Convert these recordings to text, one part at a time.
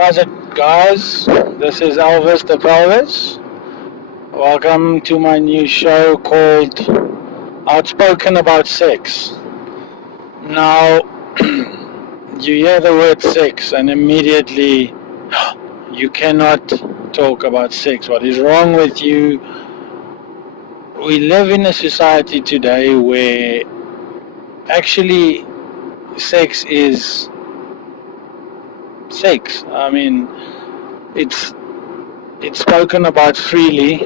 How's it, guys? This is Elvis the Pelvis. Welcome to my new show called Outspoken about sex. Now, you hear the word sex and immediately you cannot talk about sex. What is wrong with you? We live in a society today where actually sex is sex. I mean, it's spoken about freely,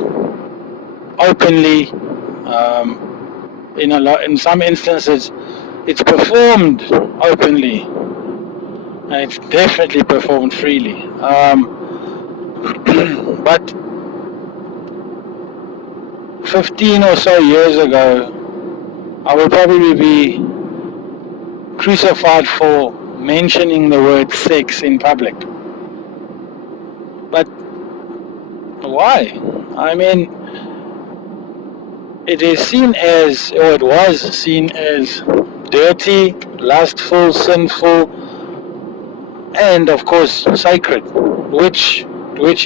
openly. In some instances, it's performed openly, and it's definitely performed freely. But 15 or so years ago, I would probably be crucified for mentioning the word sex in public. But why? I mean, it is seen as, or it was seen as, dirty, lustful, sinful, and of course sacred, which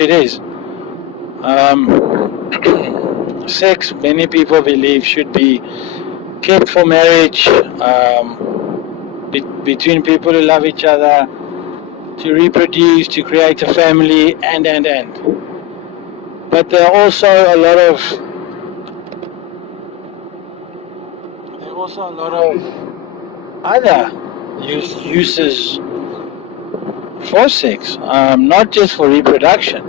it is. Sex, many people believe, should be kept for marriage, between people who love each other, to reproduce, to create a family, and. But there are also a lot of other uses for sex, not just for reproduction.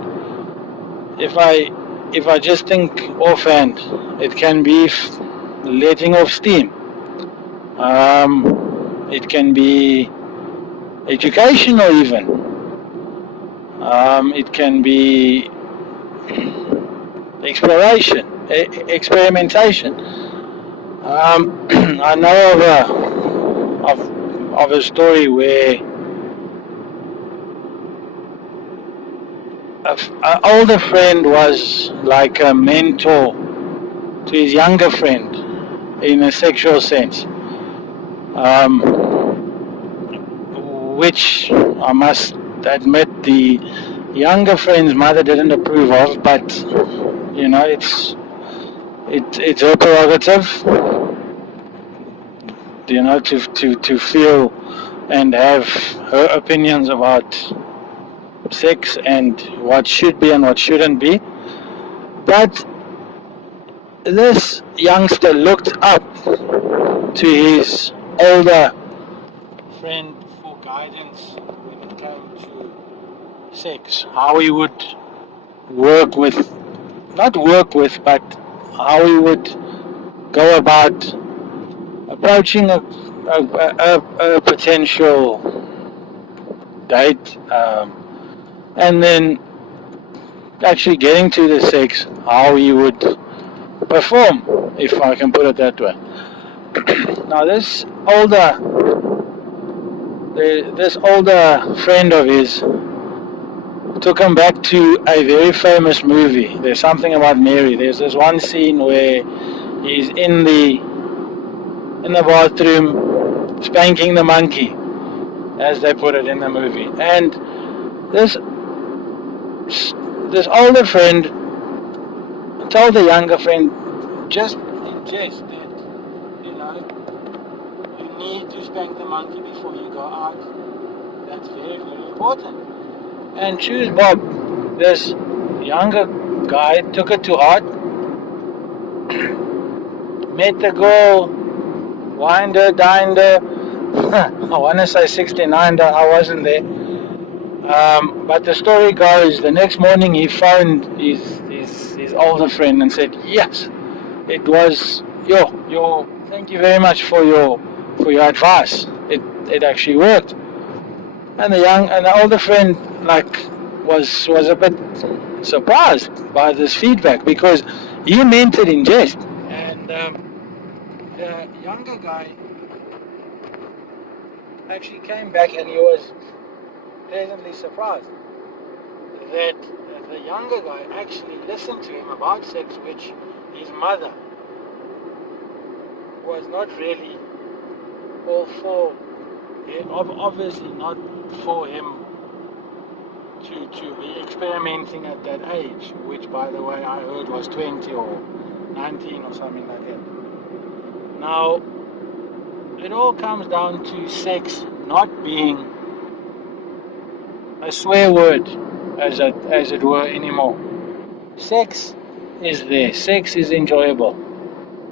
If I just think offhand, it can be letting off steam. It can be educational even. It can be exploration, experimentation. I know of a story where an older friend was like a mentor to his younger friend in a sexual sense, which I must admit the younger friend's mother didn't approve of, but it's her prerogative, to feel and have her opinions about sex and what should be and what shouldn't be. But this youngster looked up to his older friend for guidance when it came to sex, how he would but how he would go about approaching a potential date, and then actually getting to the sex, how he would perform, if I can put it that way. Now, this older friend of his took him back to a very famous movie. There's something about Mary. There's this one scene where he's in the bathroom spanking the monkey, as they put it in the movie. And this older friend told the younger friend, just in jest, that you need to spank the monkey before you go out. That's very, very important. And choose Bob, this younger guy, took it to heart, met the girl, wined her, dined her. I want to say 69'd her, I wasn't there. But the story goes, the next morning he phoned his older friend and said, yes, it was your thank you very much for your advice. It actually worked. And the older friend was a bit surprised by this feedback, because he meant it in jest. And the younger guy actually came back and he was pleasantly surprised that the younger guy actually listened to him about sex, which his mother was not really all for, obviously not for him to be experimenting at that age, which by the way I heard was 20 or 19 or something like that. Now, it all comes down to sex not being a swear word, as it were, anymore. Sex is there. Sex is enjoyable.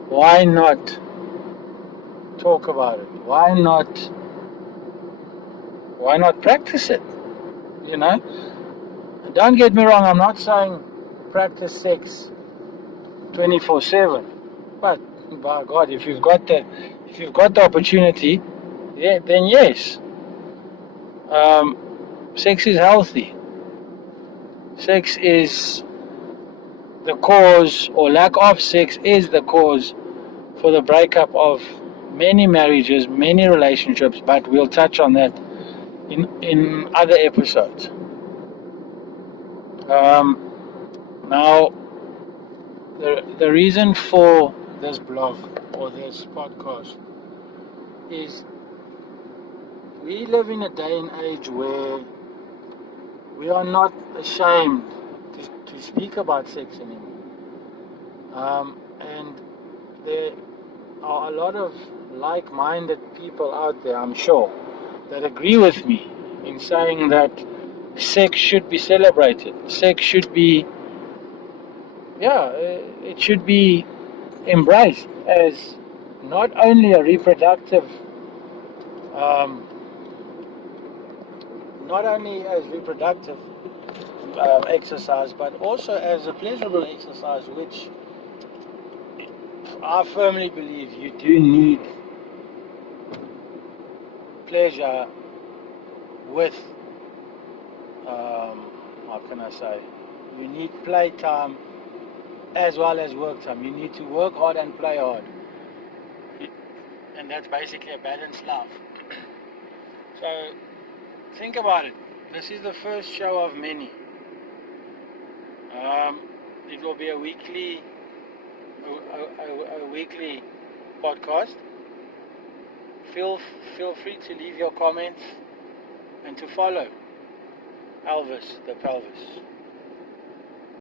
Why not talk about it? Why not practice it? You know? Don't get me wrong, I'm not saying practice sex 24/7. But by God, if you've got the opportunity, yeah, then yes. Sex is healthy. Sex is the cause, or lack of sex is the cause for the breakup of many marriages, many relationships, but we'll touch on that in other episodes. Now, the reason for this blog or this podcast is we live in a day and age where we are not ashamed to speak about sex anymore. And there are a lot of like-minded people out there, I'm sure, that agree with me in saying that sex should be celebrated. Sex should be, it should be embraced as not only a reproductive, exercise, but also as a pleasurable exercise, which I firmly believe you do need pleasure with, how can I say, you need playtime as well as work time. You need to work hard and play hard. And that's basically a balanced life. So think about it. This is the first show of many. It will be a weekly podcast. Feel free to leave your comments and to follow Elvis the Pelvis.